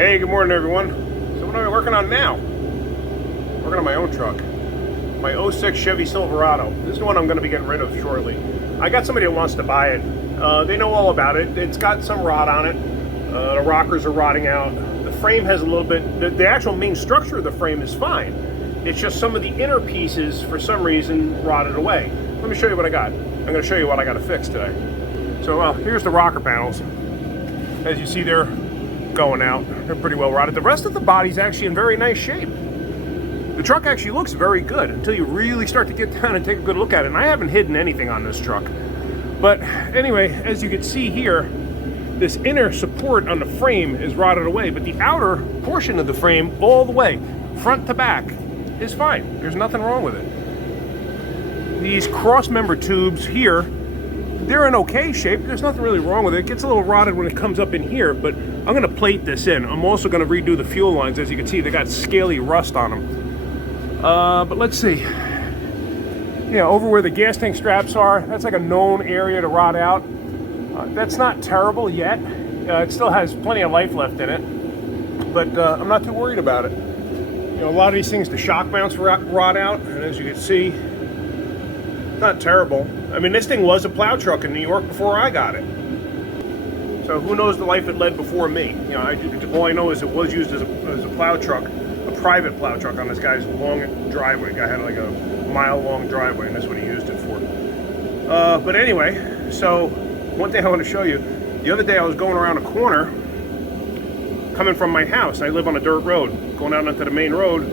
Hey, good morning everyone. So what am I working on now? Working on my own truck. My '06 Chevy Silverado. This is the one I'm going to be getting rid of shortly. I got somebody that wants to buy it. They know all about it. It's got some rot on it. The rockers are rotting out. The frame has a little bit, the actual main structure of the frame is fine. It's just some of the inner pieces, for some reason, rotted away. Let me show you what I got. I'm going to show you what I got to fix today. So here's the rocker panels. As you see, they're going out. They're pretty well rotted. The rest of the body's actually in very nice shape. The truck actually looks very good until you really start to get down and take a good look at it. And I haven't hidden anything on this truck. But anyway, as you can see here, this inner support on the frame is rotted away, but the outer portion of the frame, all the way, front to back, is fine. There's nothing wrong with it. These cross member tubes here, they're in okay shape. There's nothing really wrong with it. It gets a little rotted when it comes up in here, but I'm gonna plate this in. I'm also gonna redo the fuel lines. As you can see, they got scaly rust on them. But let's see. Yeah, over where the gas tank straps are, that's like a known area to rot out. That's not terrible yet. It still has plenty of life left in it, but I'm not too worried about it. You know, a lot of these things, the shock mounts rot out, and as you can see, not terrible. I mean, this thing was a plow truck in New York before I got it. So who knows the life it led before me? You know, all I know is it was used as a plow truck, a private plow truck on this guy's long driveway. The guy had like a mile-long driveway, and that's what he used it for. But anyway, so one thing I want to show you. The other day I was going around a corner, coming from my house. I live on a dirt road. Going out onto the main road,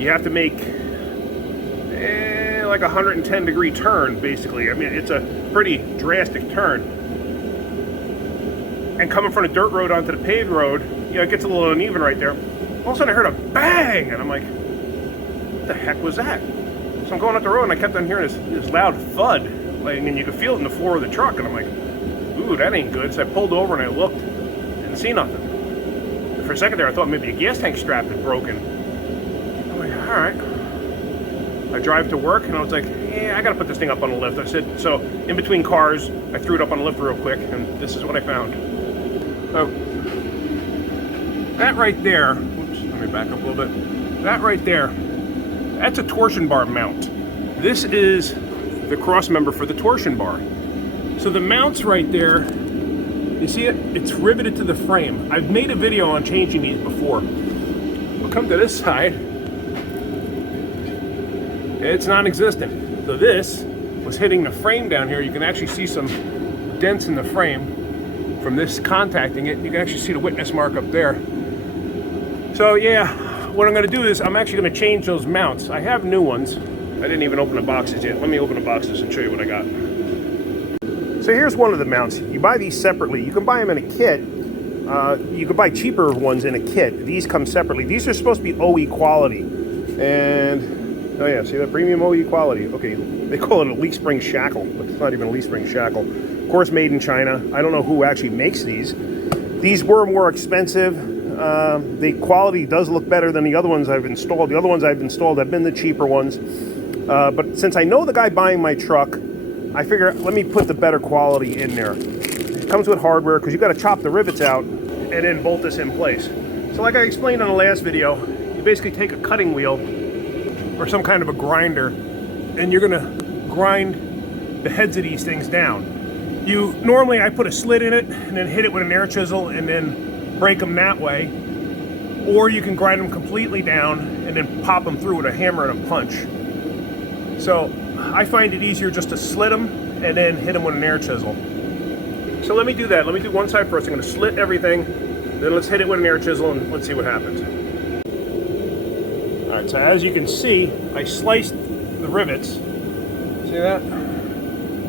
you have to make like a 110-degree turn, basically. I mean, it's a pretty drastic turn. And coming from a dirt road onto the paved road, you know, it gets a little uneven right there. All of a sudden I heard a bang, and I'm like, what the heck was that? So I'm going up the road, and I kept on hearing this loud thud, and you could feel it in the floor of the truck, and I'm like, ooh, that ain't good. So I pulled over and I looked, didn't see nothing. And for a second there, I thought maybe a gas tank strap had broken. I'm like, all right. I drive to work, and I was like, yeah, I gotta put this thing up on the lift. I said, so in between cars, I threw it up on the lift real quick, and this is what I found. So, that right there, oops, let me back up a little bit. That right there, that's a torsion bar mount. This is the cross member for the torsion bar. So the mounts right there, you see it? It's riveted to the frame. I've made a video on changing these before. We'll come to this side. It's non-existent. So this was hitting the frame down here. You can actually see some dents in the frame from this contacting it. You can actually see the witness mark up there. So yeah, what I'm gonna do is I'm actually gonna change those mounts. I have new ones. I didn't even open the boxes yet. Let me open the boxes and show you what I got. So here's one of the mounts. You buy these separately. You can buy them in a kit. You can buy cheaper ones in a kit. These come separately. These are supposed to be OE quality. And oh yeah, see that premium OE quality? Okay, they call it a leaf spring shackle, but it's not even a leaf spring shackle. Of course, made in China. I don't know who actually makes these. These were more expensive. The quality does look better than the other ones I've installed. The other ones I've installed have been the cheaper ones. But since I know the guy buying my truck, I figure let me put the better quality in there. It comes with hardware because you got to chop the rivets out and then bolt this in place. So like I explained on the last video, you basically take a cutting wheel or some kind of a grinder, and you're gonna grind the heads of these things down. Normally I put a slit in it and then hit it with an air chisel and then break them that way, or you can grind them completely down and then pop them through with a hammer and a punch. So I find it easier just to slit them and then hit them with an air chisel. So let me do that. Let me do one side first. I'm gonna slit everything, then let's hit it with an air chisel and let's see what happens. All right, so as you can see, I sliced the rivets. See that?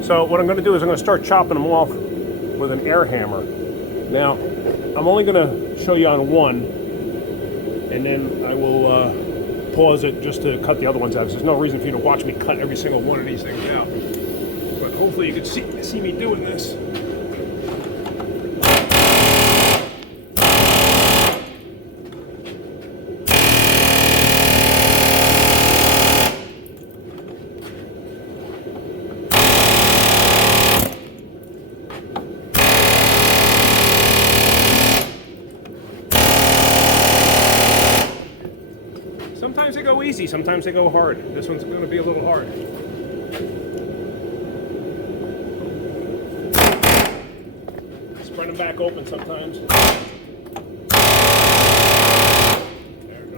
So what I'm going to do is I'm going to start chopping them off with an air hammer. Now, I'm only going to show you on one, and then I will pause it just to cut the other ones out. There's no reason for you to watch me cut every single one of these things out. But hopefully you can see me doing this. sometimes they go easy, sometimes they go hard. This one's going to be a little hard. Spread them back open sometimes. There we go.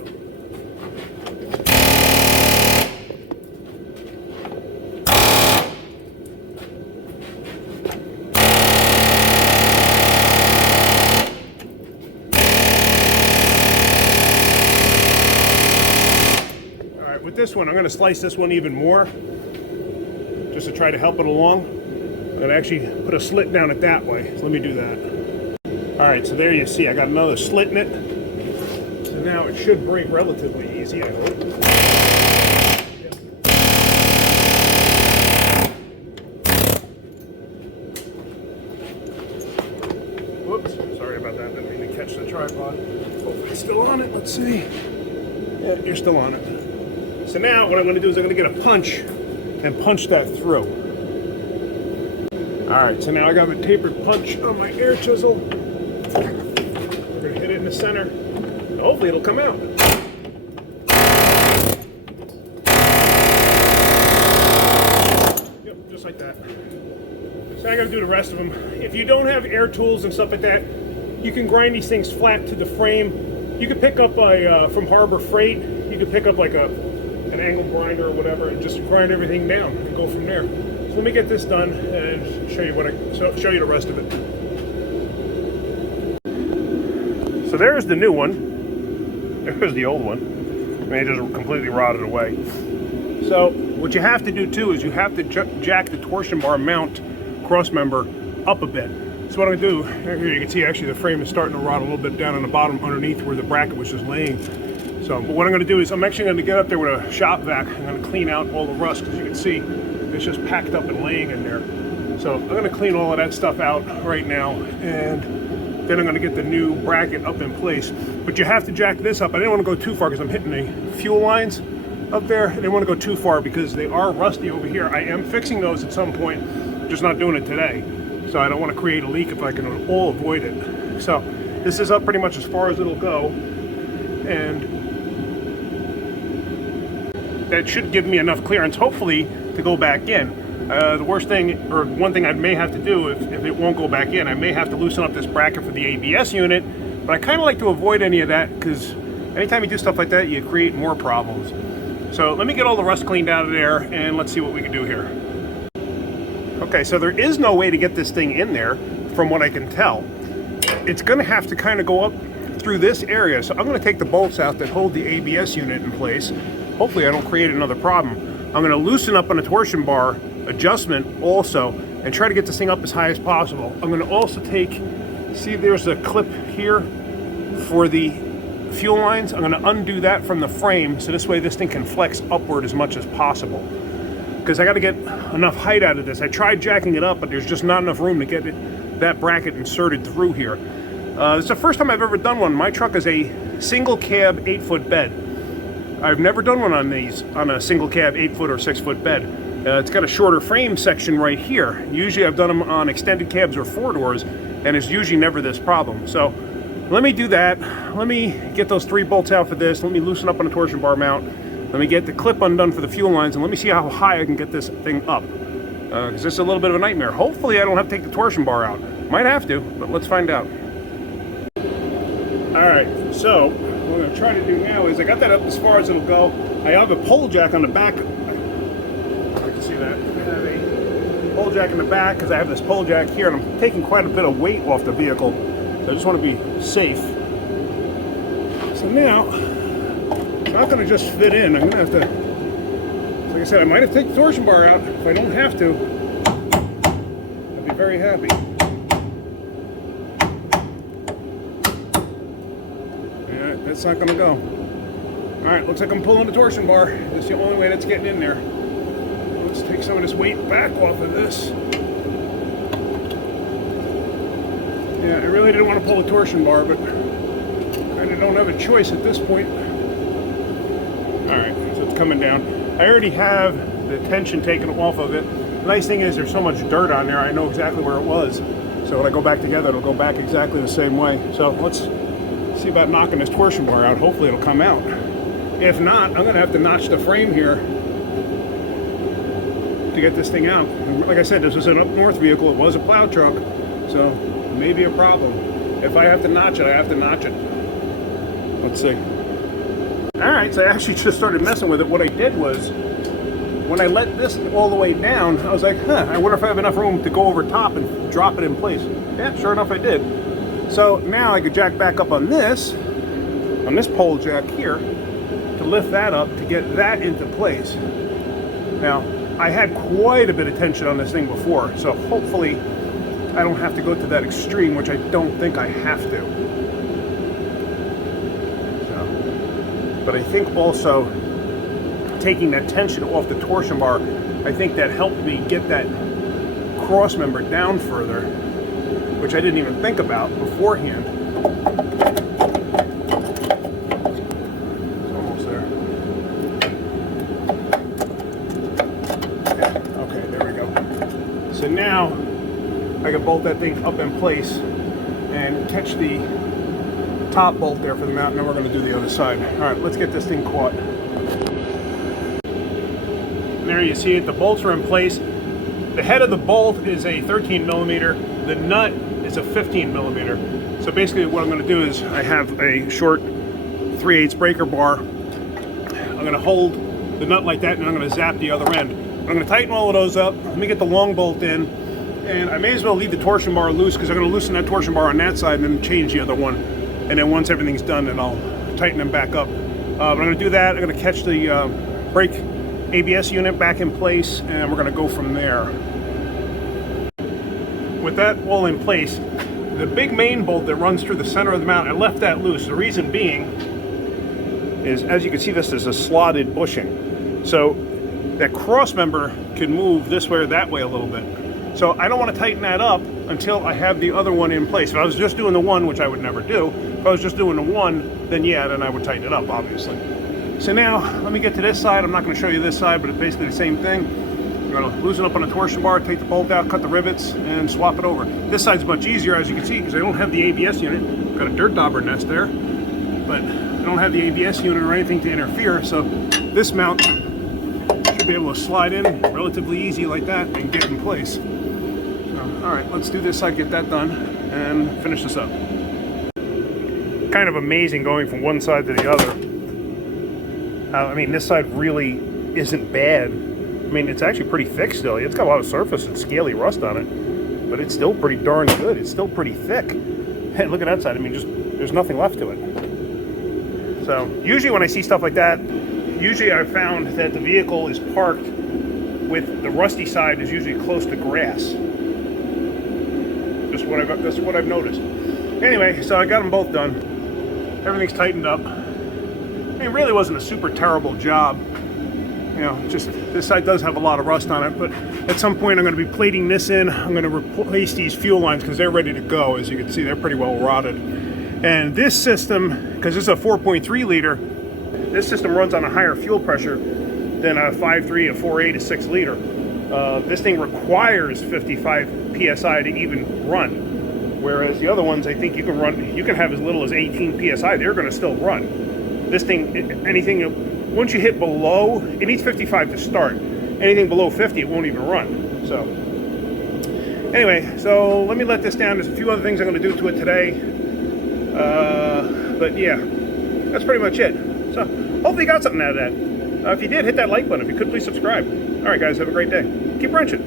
All right, with this one, I'm going to slice this one even more, just to try to help it along. I'm going to actually put a slit down it that way, so let me do that. All right, so there you see, I got another slit in it. So now it should break relatively easy, I hope. Yep. Whoops, sorry about that, didn't mean to catch the tripod. Hopefully it's still on it, let's see. Yeah, you're still on it. So now what I'm going to do is I'm going to get a punch and punch that through. All right, so now I got a tapered punch on my air chisel. We're gonna hit it in the center. And hopefully it'll come out. Yep, just like that. So I gotta do the rest of them. If you don't have air tools and stuff like that, you can grind these things flat to the frame. You could pick up from Harbor Freight, you could pick up like an angle grinder or whatever and just grind everything down and go from there. So let me get this done and show you show you the rest of it. So there's the new one. There's the old one. I mean, it just completely rotted away. So what you have to do too is you have to jack the torsion bar mount cross member up a bit. So what I'm gonna do, here you can see actually the frame is starting to rot a little bit down on the bottom underneath where the bracket was just laying. So but what I'm gonna do is I'm actually gonna get up there with a shop vac. I'm gonna clean out all the rust, because you can see it's just packed up and laying in there. So I'm gonna clean all of that stuff out right now, and then I'm gonna get the new bracket up in place. But you have to jack this up. I didn't wanna go too far because I'm hitting the fuel lines up there. I didn't wanna go too far because they are rusty over here. I am fixing those at some point, just not doing it today. So I don't wanna create a leak if I can all avoid it. So this is up pretty much as far as it'll go. And that should give me enough clearance, hopefully, to go back in. The worst thing, or one thing I may have to do if it won't go back in, I may have to loosen up this bracket for the ABS unit, but I kind of like to avoid any of that because anytime you do stuff like that, you create more problems. So let me get all the rust cleaned out of there and let's see what we can do here. Okay, so there is no way to get this thing in there from what I can tell. It's gonna have to kind of go up through this area. So I'm gonna take the bolts out that hold the ABS unit in place. Hopefully I don't create another problem. I'm going to loosen up on the torsion bar adjustment also and try to get this thing up as high as possible. I'm going to also see there's a clip here for the fuel lines. I'm going to undo that from the frame so this way this thing can flex upward as much as possible. Because I got to get enough height out of this. I tried jacking it up, but there's just not enough room to get that bracket inserted through here. It's the first time I've ever done one. My truck is a single cab 8-foot bed. I've never done one on these, on a single cab 8-foot or 6-foot bed. It's got a shorter frame section right here. Usually I've done them on extended cabs or 4-doors, and it's usually never this problem. So let me do that. Let me get those 3 bolts out for this. Let me loosen up on the torsion bar mount. Let me get the clip undone for the fuel lines, and let me see how high I can get this thing up. Because this is a little bit of a nightmare. Hopefully I don't have to take the torsion bar out. Might have to, but let's find out. All right, so what I'm going to try to do now is I got that up as far as it'll go. I have a pole jack on the back. You can see that. I have a pole jack in the back because I have this pole jack here and I'm taking quite a bit of weight off the vehicle. So I just want to be safe. So now, it's not going to just fit in. I'm going to have to, like I said, I might have to take the torsion bar out. If I don't have to, I'd be very happy. That's not going to go. All right, looks like I'm pulling the torsion bar. That's the only way that's getting in there. Let's take some of this weight back off of this. Yeah, I really didn't want to pull the torsion bar, but I don't have a choice at this point. All right, so it's coming down. I already have the tension taken off of it. The nice thing is there's so much dirt on there, I know exactly where it was. So when I go back together, it'll go back exactly the same way. So let's see about knocking this torsion bar out. Hopefully it'll come out. If not, I'm going to have to notch the frame here to get this thing out. And like I said, this was an up north vehicle. It was a plow truck, so maybe a problem. If I have to notch it, I have to notch it. Let's see. All right, so I actually just started messing with it. What I did was, when I let this all the way down, I was like, I wonder if I have enough room to go over top and drop it in place. Yeah, sure enough I did. So now I could jack back up on this pole jack here, to lift that up to get that into place. Now, I had quite a bit of tension on this thing before, so hopefully I don't have to go to that extreme, which I don't think I have to. So, but I think also taking that tension off the torsion bar, I think that helped me get that cross member down further, which I didn't even think about beforehand. It's almost there. Yeah, okay, there we go. So now I can bolt that thing up in place and catch the top bolt there for the mount, and then we're going to do the other side. All right, let's get this thing caught. There you see it, the bolts are in place. The head of the bolt is a 13 millimeter, the nut is a 15 millimeter. So basically what I'm going to do is I have a short 3/8 breaker bar. I'm going to hold the nut like that, and I'm going to zap the other end. I'm going to tighten all of those up. Let me get the long bolt in, and I may as well leave the torsion bar loose, because I'm going to loosen that torsion bar on that side and then change the other one. And then once everything's done, then I'll tighten them back up. But I'm going to do that. I'm going to catch the brake ABS unit back in place, and we're going to go from there. With that all in place, the big main bolt that runs through the center of the mount, I left that loose. The reason being is, as you can see, this is a slotted bushing. So that cross member can move this way or that way a little bit. So I don't want to tighten that up until I have the other one in place. If I was just doing the one, which I would never do, if I was just doing the one, then yeah, then I would tighten it up, obviously. So now, let me get to this side. I'm not going to show you this side, but it's basically the same thing. I'm going to loosen up on the torsion bar, take the bolt out, cut the rivets, and swap it over. This side's much easier, as you can see, because I don't have the ABS unit. I've got a dirt dauber nest there, but I don't have the ABS unit or anything to interfere, so this mount should be able to slide in relatively easy like that and get in place. All right, let's do this side, get that done, and finish this up. Kind of amazing going from one side to the other. I mean, this side really isn't bad. I mean, it's actually pretty thick still. It's got a lot of surface and scaly rust on it, but it's still pretty darn good. It's still pretty thick. Hey, look at that side. I mean, just there's nothing left to it. So usually when I see stuff like that, usually I've found that the vehicle is parked with the rusty side is usually close to grass. That's what I've noticed. Anyway, so I got them both done. Everything's tightened up. It really wasn't a super terrible job. You know, just this side does have a lot of rust on it, but at some point I'm going to be plating this in. I'm going to replace these fuel lines because they're ready to go. As you can see, they're pretty well rotted. And this system, because this is a 4.3 liter, this system runs on a higher fuel pressure than a 5.3, a 4.8, a 6 liter. This thing requires 55 PSI to even run. Whereas the other ones, I think you can have as little as 18 PSI. They're going to still run. This thing, once you hit below, it needs 55 to start. Anything below 50, it won't even run. So, anyway, so let me let this down. There's a few other things I'm going to do to it today. But yeah, that's pretty much it. So, hopefully you got something out of that. If you did, hit that like button. If you could, please subscribe. All right, guys, have a great day. Keep wrenching.